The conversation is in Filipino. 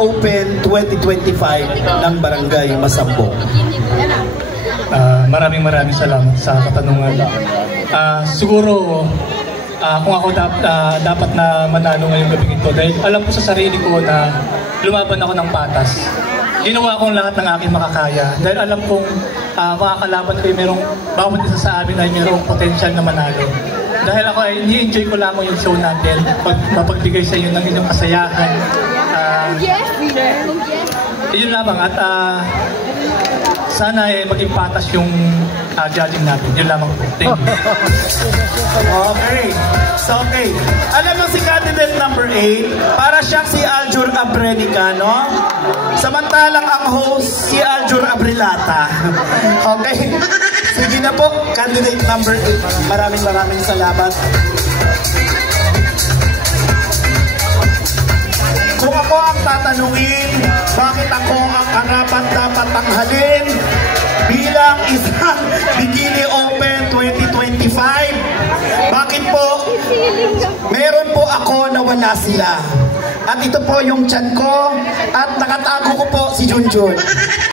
Open 2025 ng Barangay Masambong? Maraming salamat sa katanungan. Siguro, kung ako dapat na manalo ngayong gabi ito, dahil alam ko sa sarili ko na lumaban ako ng patas. Ginawa kong lahat ng aking makakaya dahil alam kong makakalaban ko yung bawat isa sa amin ay mayroong potensyal na manalo. Dahil ako ay ni-enjoy ko lamang yung show natin, mapagbigay sa inyo ng inyong kasayahan. Yun lamang at sana maging patas yung judging natin. Yun lamang po. Thank you. Okay. So, okay. Alam mo si candidate number 8, para siyang si Aljur Abrenica, no? Samantalang ang host, si Aljur Abrilata. Okay. Sige na po, candidate number 8. Maraming salamat. Kung ako ang tatanungin, bakit ako ang dapat tanghalin bilang isang Bikini Open 2025? Bakit po? Meron po ako na wala sila. At ito po yung tiyan ko at nakatago ko po si Junjun.